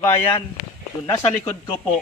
Bayan, doon nasa likod ko po,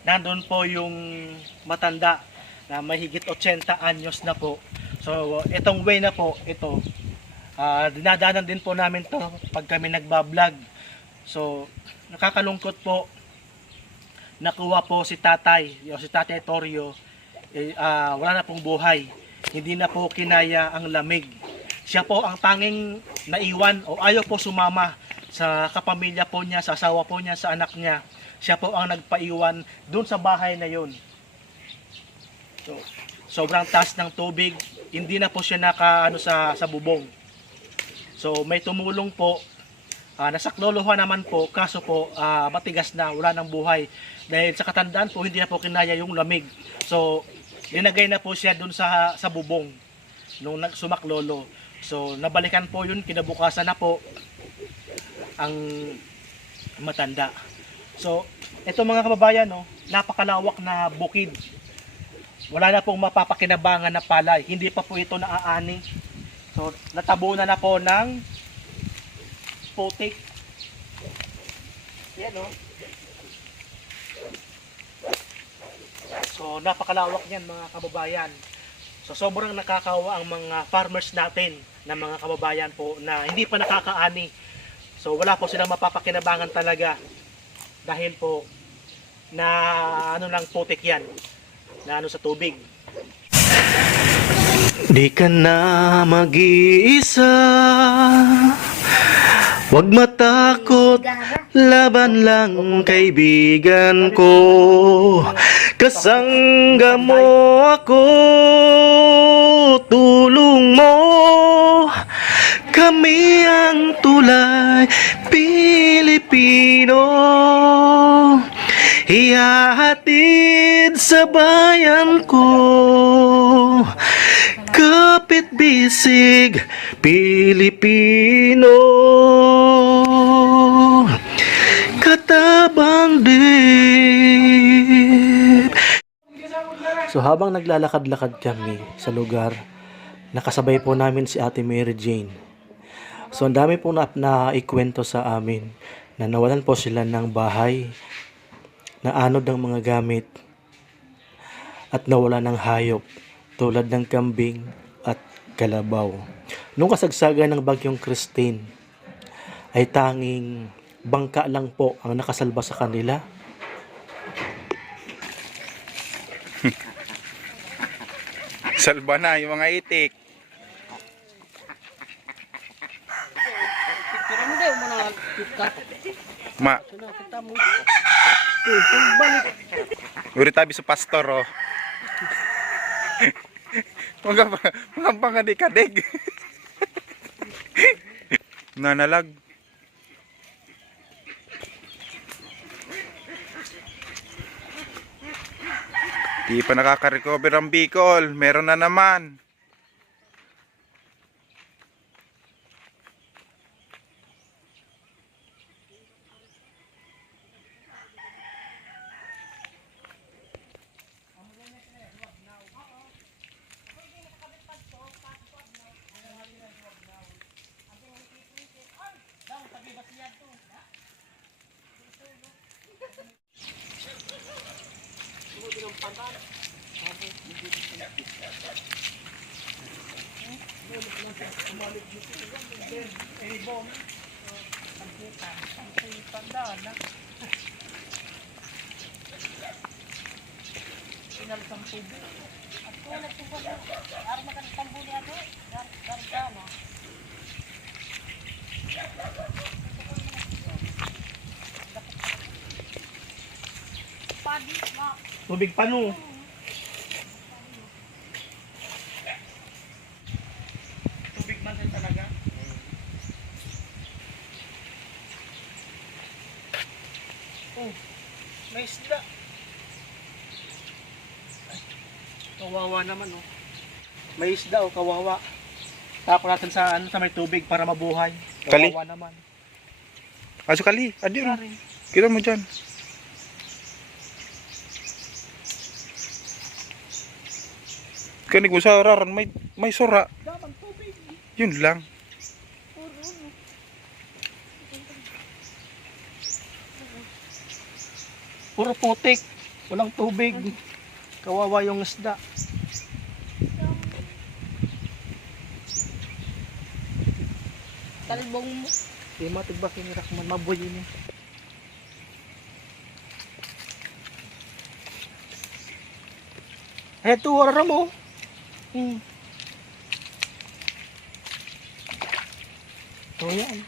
nandun po yung matanda na mahigit 80 anyos na po. So, itong way na po, ito, dinadaanan din po namin to pag kami nagbablog. So, nakakalungkot po, nakuha po si tatay, si tatay Torio, wala na pong buhay. Hindi na po kinaya ang lamig. Siya po ang tanging naiwan o ayaw po sumama sa kapamilya po niya, sa asawa po niya, sa anak niya. Siya po ang nagpaiwan dun sa bahay na yun. So, sobrang taas ng tubig, hindi na po siya naka sa bubong. So may tumulong po, nasaklolohan naman po, kaso po matigas na, wala ng buhay. Dahil sa katandaan po, hindi na po kinaya yung lamig. So linagay na po siya dun sa bubong nung sumaklolo. So nabalikan po yun, kinabukasan na po ang matanda. So ito mga kababayan, no, napakalawak na bukid. Wala na pong mapapakinabangan na palay. Hindi pa po ito naaani. So natabunan na po ng putik. Yan, no. So napakalawak niyan mga kababayan. So sobrang nakakawa ang mga farmers natin na mga kababayan po na hindi pa nakakaani. So wala po silang mapapakinabangan talaga dahil po na lang putik yan, na sa tubig. Di ka na mag-iisa, wag matakot, laban lang kaibigan ko. Kasangga mo ako, tulong mo, kami ang tulay Pilipino. Ihahatid sa bayan ko, kapit bisig Pilipino, katabang dip. So habang naglalakad-lakad kami sa lugar, nakasabay po namin si Ate Mary Jane. So ang dami po na ikwento sa amin na nawalan po sila ng bahay, naanod ng mga gamit, at nawala ng hayop tulad ng kambing at kalabaw. Nung kasagsagan ng bagyong Christine, ay tanging bangka lang po ang nakasalba sa kanila. Salba na yung mga itik. Ma. Uri tabi sa pastor, oh. Mga pangadik-adik. Nanalag. Di pa nakaka-recover ang Bicol. Meron na naman. Tubig pa no. Tubig man din talaga. Oh, may isda. Kawawa naman, oh. May isda, oh, kawawa. Tapos natin sa sa may tubig para mabuhay. Kawawa naman. Aso kali, adir. Kita mo dyan. Kanig mo sa raran, may sura. Yun lang. Puro putik. Walang tubig. Kawawa yung isda. Talbong mo. Di matigba kinirak man mabuy ini. Heto wala mo. So yan.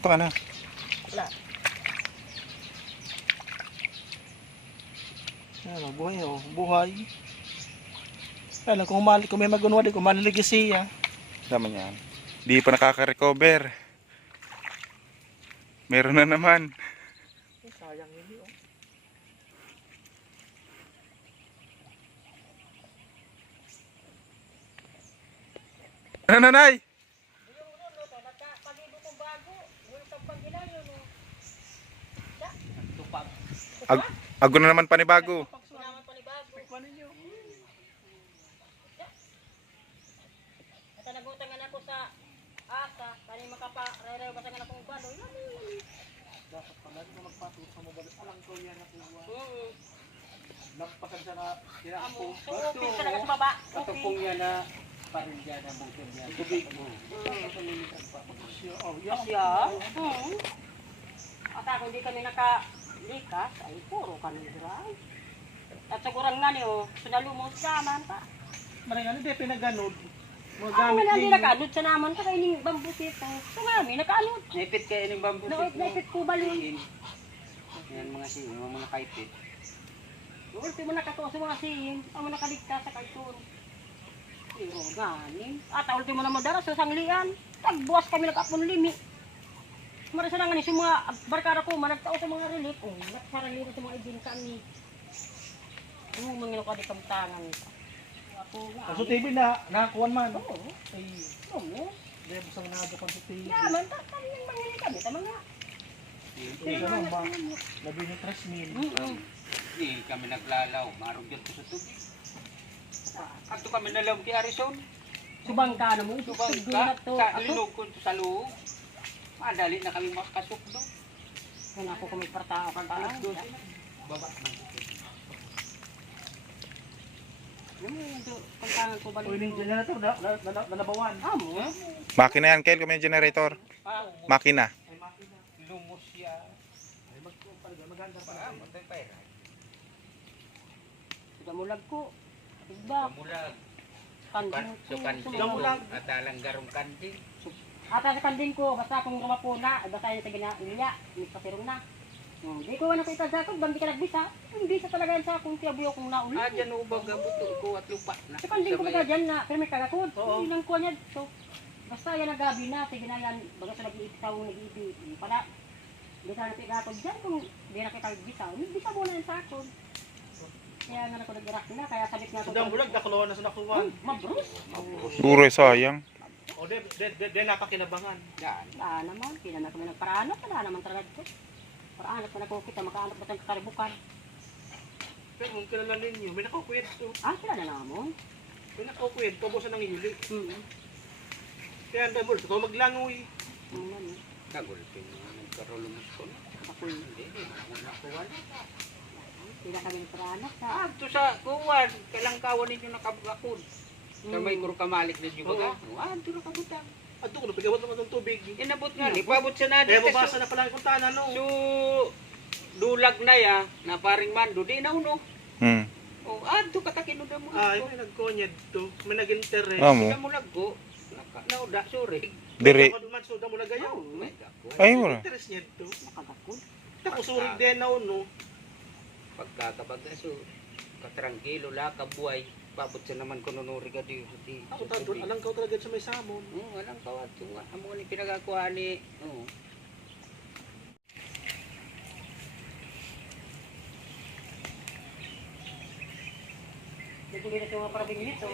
Ito ka na. Wala. Ano, buhay oh, buhay. Kaya kung may magunwari, kung maliligisi siya. Tama yan. Di pa nakaka-recover. Meron na naman. Sayang hindi oh. Ano, nanay? Ago na naman panibago. Nagutangan ako sa asa, kani makapa-rere batangan akong balo. Dapat pala di ka magpatuto sa mobile. Alam ko yan na kuha. Oo. Nagpasan siya na kinako. So, upis ka na sa baba. Katupong niya na parilya na bukid niya. Tubig. Oh, yan. Asya. At ako hindi kami nakalikas, ay puro kami dry. At sigurang nga niyo, sunalumos sa naman pa. Maring di pinaganod. Mga Ako gamit nga hindi din. nakaanod sa naman, kaya yung bambusito. So nga, may nakaanod. Naipit kayo ng bamboo. Naipit ko balon. Yan mga mga kaipit. Ultimo nakatuwa sa mga siyin, ang mga nakaligtas sa karton. Pero ganin. At ultimo na madara sa sanglian. Tagbuwas kami nag-apon limi. Marasa na nga ni sa mga barkara ko, managtao sa mga relief. Nagsarali na sa mga ibin kami. Ano mga niloko di kamtangan. Ako nga. Sa TV na nakakuan man. Oo. Ay, Oo. di busang nadyo sa TV. Yaman, kami yung mangyari kami. Tama nga. Ay, ano ba? Labi ni 3,000. Hindi kami naglalaw. Marugyot ko sa tubig. Kanto kami nalaw kay Arison. Subang ka na mo. Subang Sugunat ka. to. Sa Ako. linog ko sa loob. Madali na kami makasok doon. Kaya ako kami partao kang tao. Baba. Ano yung pantangan ko balik? Pwedeng generator nalabawan. Amo. Makina yan, Kel, kung may generator. Makina. Ay, makina. Lumos siya. Ay, maganda pa. Matay pa yan. Gamulag ko. Isda. Kamulag. Kanding ko. So kanding Gamulag. ko. At alang garong kanding. Ata sa kanding ko, basta akong rumapuna, basta yung tigina niya, may pasirong na. Hindi ko na kita sa akong, bambi ka nagbisa. Hindi sa talaga yan sa akong tiyabuyo kong nauli. Dyan ubag buto ko at lupa na. Sa kanding ko ba dyan na, pero may kagakod. Oo. Hindi lang ko niya. So, basta yan nagabi na, tigina yan, baga sa nag-iitaw, nag-iibi. Para, hindi ka natin kakod dyan kung hindi na kita nagbisa. Nagbisa muna yan sa akong. Kaya nga ako nag-irak na, kaya sabit nga Sa dambulag, nakuloan na sa nakuwan. Mabrus. Puro sayang. O, di napakinabangan. Yan. Wala naman, hindi naman kami nagparaanap, wala naman talaga dito. Paraanap na ako kita, makaanap na tayong kakaribukan. Pero kung kilala ninyo, may nakakwento. Ah, sila na naman. May nakakwento, busa nang ihuli. Hmm. Kaya ang dambulag, ito maglangoy. Ano, Nagulpin mo. Nagkarulumos ko na. ako Hindi, hindi nakuha na. hindi na kami nagparaanap sa... Ah, ito sa kuwan. Kalangkawan ninyo nakabakod. Sa may kamalik ninyo baga. Ah, ito nakabutang. At doon, pagawat naman ng tubig. Inabot nga, ipabot siya na Kaya dito. babasa na pala yung kuntanan, no? So, dulag na ya, na paring mando, di na uno. Hmm. O, ito katakin na mo. Ay, may nagkonyed to. May nag-interest. Amo. Sa mulag ko, nauda, sorry. Dire. Ako naman, so damo na gayaw. May dako. Ay, wala. Interest niya to. Nakagakod. Tako surig din na no. Pagkakabag na so, katrangkilo la, kabuhay. Pabot siya naman ko nunuri ka di. Ako tadon, alang ka talaga sa may samon. Walang kawat. Amo ni pinagakuha ni. Dito rin ito mga parabing nito.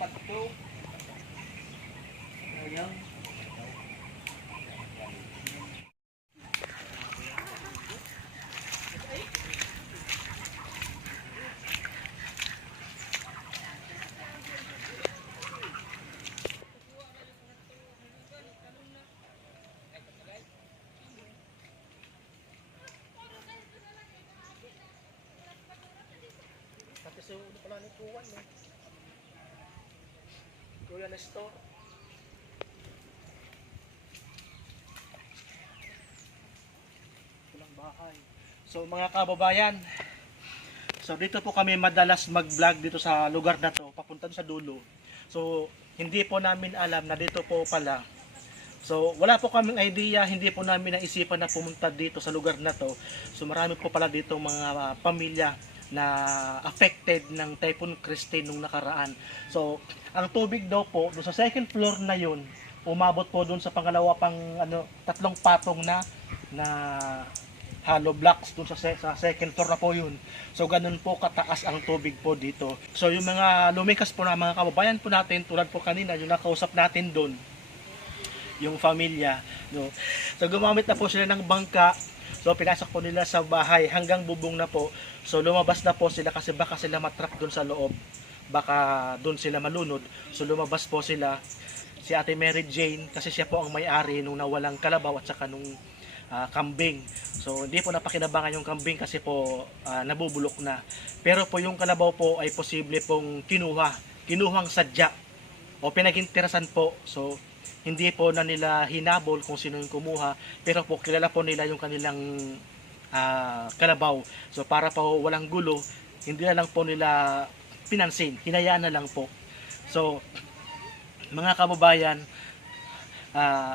Patto. Ayan. ni Kuwan, no? Kuya Nestor. Walang bahay. So mga kababayan, so dito po kami madalas mag-vlog dito sa lugar na to, papunta sa dulo. So hindi po namin alam na dito po pala. So wala po kaming idea, hindi po namin naisipan na pumunta dito sa lugar na to. So marami po pala dito mga pamilya na affected ng Typhoon Christine nung nakaraan. So ang tubig daw po doon sa second floor na yun, umabot po doon sa pangalawa pang tatlong patong na hollow blocks doon sa second floor na po yun. So ganun po kataas ang tubig po dito. So yung mga lumikas po na mga kababayan po natin, tulad po kanina yung nakausap natin doon, yung pamilya, no. So gumamit na po sila ng bangka. So pinasok po nila sa bahay hanggang bubong na po. So lumabas na po sila kasi baka sila matrap doon sa loob. Baka doon sila malunod. So lumabas po sila. Si Ate Mary Jane kasi siya po ang may-ari nung nawalang kalabaw at saka nung kambing. So hindi po napakinabangan yung kambing kasi po nabubulok na. Pero po yung kalabaw po ay posible pong kinuhang sadya o pinagintirasan po. So hindi po na nila hinabol kung sino yung kumuha, pero po kilala po nila yung kanilang kalabaw. So para po walang gulo, hindi na lang po nila pinansin, hinayaan na lang po. So mga kababayan,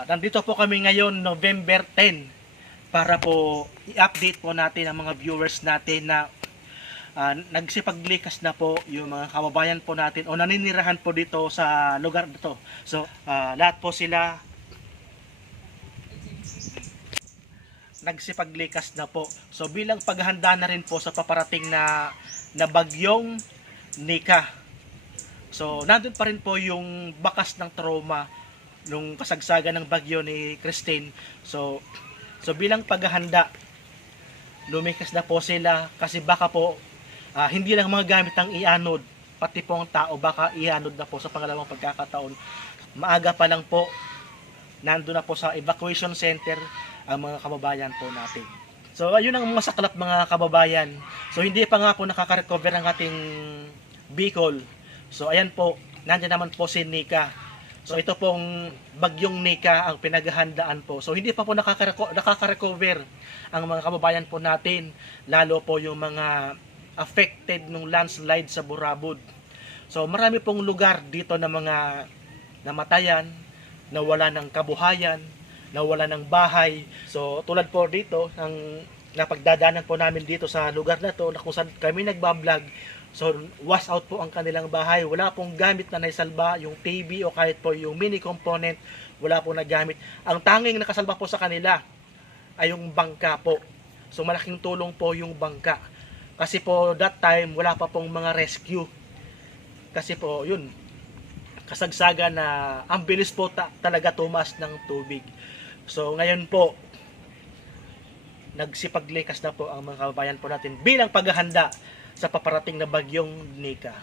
nandito po kami ngayon November 10 para po i-update po natin ang mga viewers natin na nagsipaglikas na po yung mga kababayan po natin o naninirahan po dito sa lugar dito. So lahat po sila nagsipaglikas na po. So bilang paghahanda na rin po sa paparating na bagyong Nika. So nandun pa rin po yung bakas ng trauma nung kasagsagan ng bagyo ni Christine. So bilang paghahanda, lumikas na po sila kasi baka po hindi lang mga gamit ang ianod, pati po ang tao baka ianod na po sa pangalawang pagkakataon. Maaga pa lang po, nandun na po sa evacuation center ang mga kababayan po natin. So ayun ang masaklap mga kababayan. So hindi pa nga po nakaka-recover ang ating Bicol. So ayan po, nandiyan naman po si Nika. So ito pong bagyong Nika ang pinaghahandaan po. So hindi pa po nakaka-recover ang mga kababayan po natin, lalo po yung mga affected nung landslide sa Burabud. So marami pong lugar dito na mga namatayan, nawala ng kabuhayan, nawala ng bahay. So tulad po dito, ang napagdadaanan po namin dito sa lugar na to, na kung saan kami nagbablog. So wash out po ang kanilang bahay. Wala pong gamit na naisalba, yung TV o kahit po yung mini component, wala pong nagamit. Ang tanging nakasalba po sa kanila ay yung bangka po. So malaking tulong po yung bangka. Kasi po that time wala pa pong mga rescue. Kasi po yun, kasagsagan na ang bilis po talaga tumaas ng tubig. So ngayon po, nagsipaglikas na po ang mga kababayan po natin bilang paghahanda sa paparating na bagyong Nika.